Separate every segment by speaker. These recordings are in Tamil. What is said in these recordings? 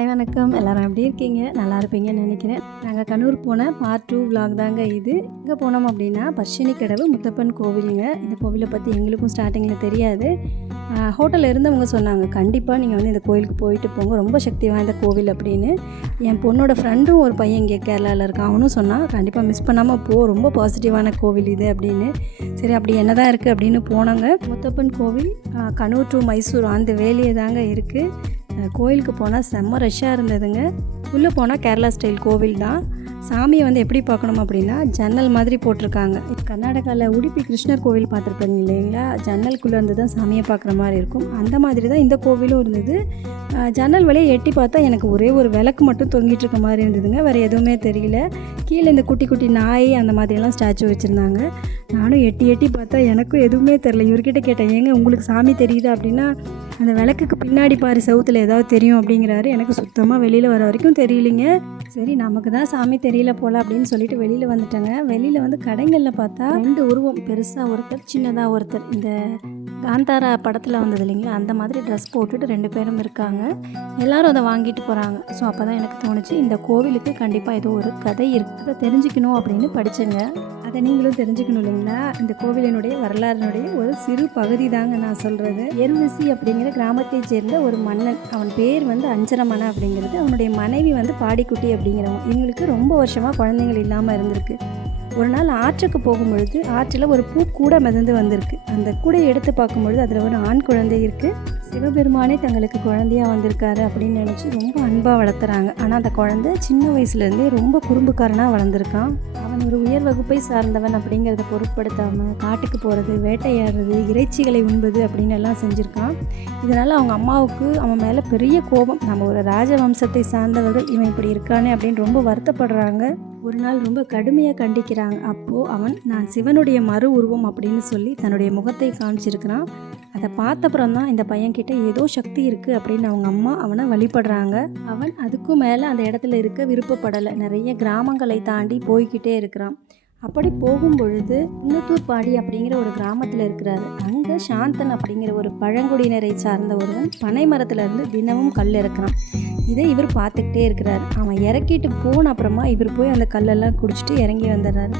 Speaker 1: ஹாய் வணக்கம். எல்லாரும் எப்படி இருக்கீங்க? நல்லா இருப்பீங்கன்னு நினைக்கிறேன். நாங்கள் கண்ணூர் போன பார்ட் டூ vlog தாங்க இது. இங்கே போனோம் அப்படின்னா பஷினி கடவு முத்தப்பன் கோவிலுங்க. இந்த கோவிலை பற்றி எங்களுக்கும் ஸ்டார்டிங்கில் தெரியாது. ஹோட்டலில் இருந்தவங்க சொன்னாங்க கண்டிப்பாக நீங்கள் வந்து இந்த கோயிலுக்கு போயிட்டு போங்க. ரொம்ப சக்தி வாய்ந்த கோவில் அப்படின்னு. என் பொண்ணோட ஃப்ரெண்டும் ஒரு பையன் இங்கே கேரளாவில் இருக்கான். அவனும் சொன்னான் கண்டிப்பாக மிஸ் பண்ணாமல் போ. ரொம்ப பாசிட்டிவான கோவில் இது அப்படின்னு. சரி அப்படி என்ன தான் இருக்குது அப்படின்னு போனாங்க. முத்தப்பன் கோவில் கண்ணூர் டு மைசூர் அந்த வேலையே தாங்க இருக்குது கோயிலுக்கு போனால் செம்ம ரஷ்ஷாக இருந்ததுங்க. உள்ளே போனால் கேரளா ஸ்டைல் கோவில் தான். சாமியை வந்து எப்படி பார்க்கணும் அப்படின்னா ஜன்னல் மாதிரி போட்டிருக்காங்க. கர்நாடகாவில் உடுப்பி கிருஷ்ணர் கோவில் பார்த்துருப்பீங்க இல்லைங்களா? ஜன்னலுக்குள்ளே இருந்து தான் சாமியை பார்க்குற மாதிரி இருக்கும். அந்த மாதிரி தான் இந்த கோவிலும் இருந்தது. ஜன்னல் வழியை எட்டி பார்த்தா எனக்கு ஒரே ஒரு விளக்கு மட்டும் தொங்கிட்டு இருக்க மாதிரி இருந்ததுங்க. வேறு எதுவுமே தெரியல. கீழே இந்த குட்டி குட்டி நாய் அந்த மாதிரியெல்லாம் ஸ்டாச்சு வச்சுருந்தாங்க. நானும் எட்டி எட்டி பார்த்தா எனக்கும் எதுவுமே தெரில இவர்கிட்ட கேட்டேன் ஏங்க உங்களுக்கு சாமி தெரியுதா? அப்படின்னா அந்த விளக்குக்கு பின்னாடி பாரு சவுத்தில் ஏதாவது தெரியும் அப்படிங்கிறாரு. எனக்கு சுத்தமாக வெளியில் வர வரைக்கும் தெரியலிங்க. சரி நமக்கு தான் சாமி தெரியல போல அப்படின்னு சொல்லிட்டு வெளியில் வந்துட்டேங்க. வெளியில் வந்து கடைங்களில் பார்த்தா ரெண்டு உருவம் பெருசாக ஒருத்தர் சின்னதாக ஒருத்தர். இந்த காந்தாரா படத்தில் வந்தது இல்லைங்களா? அந்த மாதிரி ட்ரெஸ் போட்டுட்டு ரெண்டு பேரும் இருக்காங்க. எல்லாரும் அதை வாங்கிட்டு போகிறாங்க ஸோ அப்போ தான் எனக்கு தோணுச்சு இந்த கோவிலுக்கு கண்டிப்பாக ஏதோ ஒரு கதை இருக்குது அதை தெரிஞ்சுக்கணும் அப்படின்னு படித்தேங்க அதை நீங்களும் தெரிஞ்சுக்கணும் இல்லைங்களா? இந்த கோவிலினுடைய வரலாறினுடைய ஒரு சிறு பகுதி தாங்க நான் சொல்கிறது எருமிசி அப்படிங்கிற கிராமத்தைச் சேர்ந்த ஒரு மன்னன். அவன் பேர் வந்து அஞ்சரமன அப்படிங்கிறது. அவனுடைய மனைவி வந்து பாடிக்குட்டி அப்படிங்கிறவன். இவங்களுக்கு ரொம்ப வருஷமாக குழந்தைங்கள் இல்லாமல் இருந்திருக்கு. ஒரு நாள் ஆற்றுக்கு போகும்பொழுது ஆற்றில் ஒரு பூ கூட மிதந்து வந்திருக்கு. அந்த கூடை எடுத்து பார்க்கும்பொழுது அதில் ஒரு ஆண் குழந்தை இருக்குது சிவபெருமானே தங்களுக்கு குழந்தையா வந்திருக்காரு அப்படின்னு நினச்சி ரொம்ப அன்பாக வளர்த்துறாங்க. ஆனால் அந்த குழந்தை சின்ன வயசுலேருந்தே ரொம்ப குறும்புக்காரனாக வளர்ந்துருக்கான். அவன் ஒரு உயர் வகுப்பை சார்ந்தவன் அப்படிங்கிறத பொருட்படுத்தாமல் காட்டுக்கு போகிறது வேட்டையாடுறது இறைச்சிகளை உண்பது அப்படின்னு எல்லாம் செஞ்சுருக்கான். இதனால் அவங்க அம்மாவுக்கு அவன் மேலே பெரிய கோபம். நம்ம ஒரு ராஜவம்சத்தை சார்ந்தவர்கள் இவன் இப்படி இருக்கானே அப்படின்னு ரொம்ப வருத்தப்படுறாங்க. ஒரு நாள் ரொம்ப கடுமையாக கண்டிக்கிறாங்க. அப்போது அவன் நான் சிவனுடைய மறு உருவம் அப்படின்னு சொல்லி தன்னுடைய முகத்தை காமிச்சிருக்கிறான். அதை பார்த்தப்புறம் தான் இந்த பையன்கிட்ட ஏதோ சக்தி இருக்குது அப்படின்னு அவங்க அம்மா அவனை வழிபடுறாங்க. அவன் அதுக்கும் மேலே அந்த இடத்துல இருக்க விருப்பப்படலை. நிறைய கிராமங்களை தாண்டி போய்கிட்டே இருக்கிறான். அப்படி போகும் பொழுது குன்னத்தூர்பாடி அப்படிங்கிற ஒரு கிராமத்தில் இருக்கிறாரு. அங்கே சாந்தன் அப்படிங்கிற ஒரு பழங்குடியினரை சார்ந்த ஒருவன் பனை மரத்துல இருந்து தினமும் கல் இறக்குறான். இதை இவர் பார்த்துக்கிட்டே இருக்கிறார். அவன் இறக்கிட்டு போன அப்புறமா இவர் போய் அந்த கல்லெல்லாம் குடிச்சிட்டு இறங்கி வந்துடுறாரு.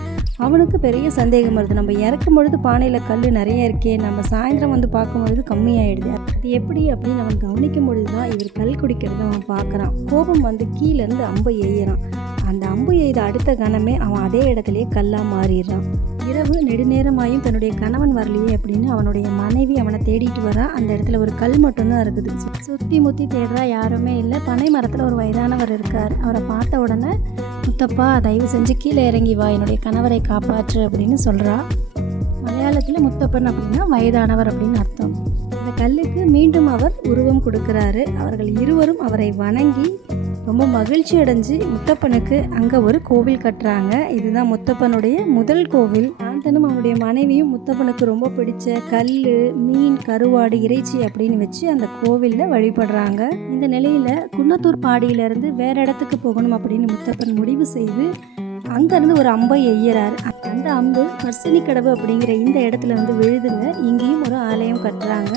Speaker 1: அவனுக்கு பெரிய சந்தேகம் வருது. நம்ம இறக்கும் பொழுது பானையில் கல் நிறைய இருக்கே நம்ம சாயந்தரம் வந்து பார்க்கும் பொழுது கம்மியாயிடுது. அது எப்படி அப்படின்னு அவன் கவனிக்கும் பொழுது தான் இவர் கல் குடிக்கிறத அவன் பார்க்குறான். கோபம் வந்து கீழேருந்து அம்பை எய்யறான். அந்த அம்பு எய்த அடுத்த கணமே அவன் அதே இடத்துலயே கல்லாக மாறிடுறான். இரவு நெடுநேரமாயும் தன்னுடைய கணவன் வரலையே அப்படின்னு அவனுடைய மனைவி அவனை தேடிட்டு வரா. அந்த இடத்துல ஒரு கல் மட்டும்தான் இருக்குது. சுத்தி முத்தி தேடுறா யாருமே இல்லை. பனை மரத்தில் ஒரு வயதானவர் இருக்கார். அவரை பார்த்த உடனே முத்தப்பா தயவு செஞ்சு கீழே இறங்கி வா. என்னுடைய கணவரை காப்பாற்று அப்படின்னு சொல்கிறா மலையாளத்தில் முத்தப்பன் அப்படின்னா வயதானவர் அப்படின்னு அர்த்தம். அந்த கல்லுக்கு மீண்டும் அவர் உருவம் கொடுக்கிறாரு. அவர்கள் இருவரும் அவரை வணங்கி ரொம்ப மகிழ்ச்சி அடைஞ்சு முத்தப்பனுக்கு அங்கே ஒரு கோவில் கட்டுறாங்க. இதுதான் முத்தப்பனுடைய முதல் கோவில். சாந்தனும் அவனுடைய மனைவியும் முத்தப்பனுக்கு ரொம்ப பிடிச்ச கல் மீன் கருவாடு இறைச்சி அப்படின்னு வச்சு அந்த கோவிலில் வழிபடுறாங்க. இந்த நிலையில் குன்னத்தூர் பாடியிலேருந்து வேற இடத்துக்கு போகணும் அப்படின்னு முத்தப்பன் முடிவு செய்து அங்கேருந்து ஒரு அம்பை எய்யறாரு. அந்த அம்பு பர்சினி கடவு அப்படிங்கிற இந்த இடத்துல வந்து விழுதுங்க. இங்கேயும் ஒரு ஆலயம் கட்டுறாங்க.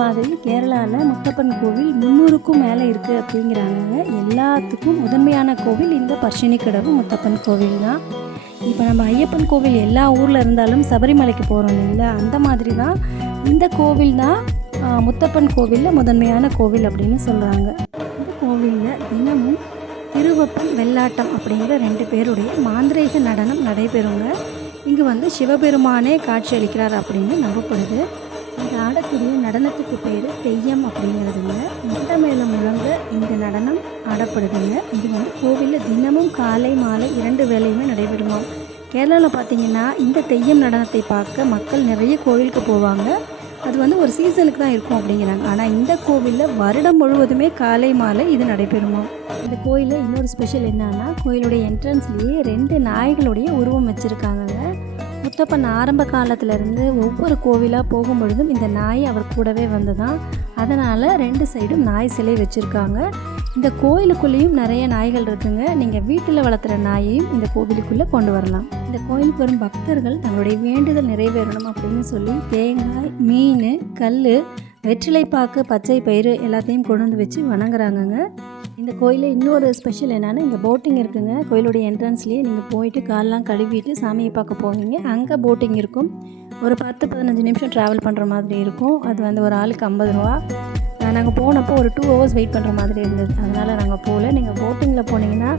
Speaker 1: மாதிரி கேரளாவில் முத்தப்பன் கோவில் முந்நூறுக்கும் மேலே இருக்குது அப்படிங்கிறாங்க. எல்லாத்துக்கும் முதன்மையான கோவில் இந்த பர்ஷினி கடவு முத்தப்பன் கோவில் தான். இப்போ நம்ம ஐயப்பன் கோவில் எல்லா ஊரில் இருந்தாலும் சபரிமலைக்கு போகிறோம் இல்லைங்களா அந்த மாதிரி தான் இந்த கோவில் தான் முத்தப்பன் கோவிலில் முதன்மையான கோவில் அப்படின்னு சொல்கிறாங்க இந்த கோவிலில் தினமும் திருவப்பன் வெள்ளாட்டம் அப்படிங்கிற ரெண்டு பேருடைய மாந்திரீக நடனம் நடைபெறுங்க. இங்கு வந்து சிவபெருமானே காட்சியளிக்கிறார் அப்படின்னு நம்பப்படுது. இங்கே ஆடக்கூடிய நடனத்துக்கு பேர் தெய்யம் அப்படிங்கிறதுங்க. மொட்டை மேலே முழங்க இந்த நடனம் ஆடப்படுதுங்க. இது வந்து கோவிலில் தினமும் காலை மாலை இரண்டு வேலையுமே நடைபெறுமாம். கேரளாவில் பார்த்தீங்கன்னா இந்த தெய்யம் நடனத்தை பார்க்க மக்கள் நிறைய கோவிலுக்கு போவாங்க. அது வந்து ஒரு சீசனுக்கு தான் இருக்கும் அப்படிங்கிறாங்க. ஆனால் இந்த கோவிலில் வருடம் முழுவதுமே காலை மாலை இது நடைபெறுமாம். இந்த கோயிலில் இன்னொரு ஸ்பெஷல் என்னன்னா கோயிலுடைய என்ட்ரன்ஸ்லேயே ரெண்டு நாய்களுடைய உருவம் வச்சுருக்காங்க. முத்தப்பன் ஆரம்ப காலத்திலேருந்து ஒவ்வொரு கோவிலாக போகும் பொழுதும் இந்த நாய் அவர் கூடவே வந்ததான். அதனால் ரெண்டு சைடும் நாய் சிலை வச்சுருக்காங்க. இந்த கோயிலுக்குள்ளேயும் நிறைய நாய்கள் இருக்குங்க. நீங்கள் வீட்டில் வளர்த்துற நாயையும் இந்த கோவிலுக்குள்ளே கொண்டு வரலாம். இந்த கோயிலுக்கு வரும் பக்தர்கள் தங்களுடைய வேண்டுதல் நிறைவேறணும் அப்படின்னு சொல்லி தேங்காய் மீன் கல் வெற்றிலைப்பாக்கு பச்சை பயிறு எல்லாத்தையும் கொண்டு வந்து வச்சு வணங்குறாங்கங்க. இந்த கோயிலில் இன்னொரு ஸ்பெஷல் என்னென்னா இங்கே போட்டிங் இருக்குங்க. கோயிலுடைய என்ட்ரன்ஸ்லேயே நீங்கள் போயிட்டு கால்லாம் கழுவிட்டு சாமியை பார்க்க போவீங்க. அங்கே போட்டிங் இருக்கும். ஒரு பத்து பதினஞ்சு நிமிஷம் ட்ராவல் பண்ணுற மாதிரி இருக்கும். அது வந்து ஒரு ஆளுக்கு ஐம்பது ரூபா. நாங்கள் போனப்போ ஒரு டூ ஹவர்ஸ் வெயிட் பண்ணுற மாதிரி இருந்தது. அதனால் நாங்கள் போகல. நீங்கள் போட்டிங்கில் போனீங்கன்னா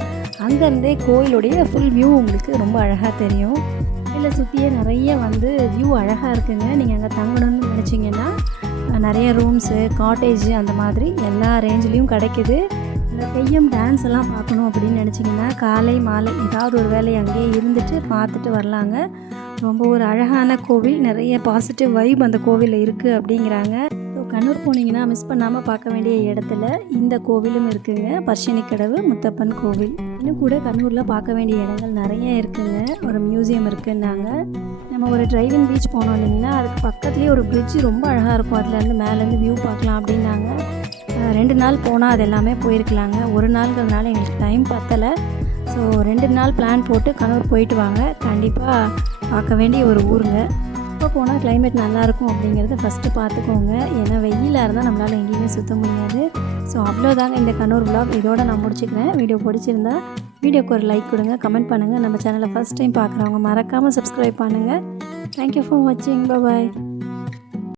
Speaker 1: அங்கேருந்தே கோயிலுடைய ஃபுல் வியூ உங்களுக்கு ரொம்ப அழகாக தெரியும். கோயிலை சுற்றியே நிறைய வந்து வியூ அழகாக இருக்குங்க. நீங்கள் அங்கே தங்கணும்னு நினச்சிங்கன்னா நிறைய ரூம்ஸு காட்டேஜ் அந்த மாதிரி எல்லா ரேஞ்சிலையும் கிடைக்குது. இந்த டான்ஸ் எல்லாம் பார்க்கணும் அப்படின்னு நினச்சிங்கன்னா காலை மாலை ஏதாவது ஒரு வேலை அங்கேயே இருந்துட்டு பார்த்துட்டு வரலாங்க. ரொம்ப ஒரு அழகான கோவில் நிறைய பாசிட்டிவ் வைப் அந்த கோவிலில் இருக்குது அப்படிங்கிறாங்க. கண்ணூர் போனீங்கன்னா மிஸ் பண்ணாமல் பார்க்க வேண்டிய இடத்துல இந்த கோவிலும் இருக்குங்க. பர்ஷினிக்கடவு முத்தப்பன் கோவில். இன்னும் கூட கண்ணூரில் பார்க்க வேண்டிய இடங்கள் நிறைய இருக்குங்க. ஒரு மியூசியம் இருக்குன்னாங்க. நம்ம ஒரு டிரைவிங் பீச் போனோம் இல்லைங்கன்னா அதுக்கு பக்கத்துலேயே ஒரு பிரிட்ஜ் ரொம்ப அழகாக இருக்கும். அதுலேருந்து மேலேருந்து வியூ பார்க்கலாம் அப்படின்னாங்க. ரெண்டு நாள் போனால் அது எல்லாமே போயிருக்கலாங்க. ஒரு நாள்ங்கிறதுனால எங்களுக்கு டைம் பத்தலை. ஸோ ரெண்டு நாள் பிளான் போட்டு கண்ணூர் போயிட்டு வாங்க. கண்டிப்பாக பார்க்க வேண்டிய ஒரு ஊருங்க. இப்போ போனால் கிளைமேட் நல்லாயிருக்கும் அப்படிங்கிறத ஃபஸ்ட்டு பார்த்துக்கோங்க. ஏன்னா வெயிலாக இருந்தால் நம்மளால் எங்கேயுமே சுத்த முடியாது. ஸோ அவ்வளோதாங்க இந்த கண்ணூர் vlog. இதோட நான் முடிச்சுக்கிறேன். வீடியோ பிடிச்சிருந்தா வீடியோக்கு ஒரு லைக் கொடுங்க கமெண்ட் பண்ணுங்கள் நம்ம சேனலை ஃபஸ்ட் டைம் பார்க்குறவங்க மறக்காமல் சப்ஸ்கிரைப் பண்ணுங்கள் தேங்க்யூ ஃபார் வாட்சிங் பாய்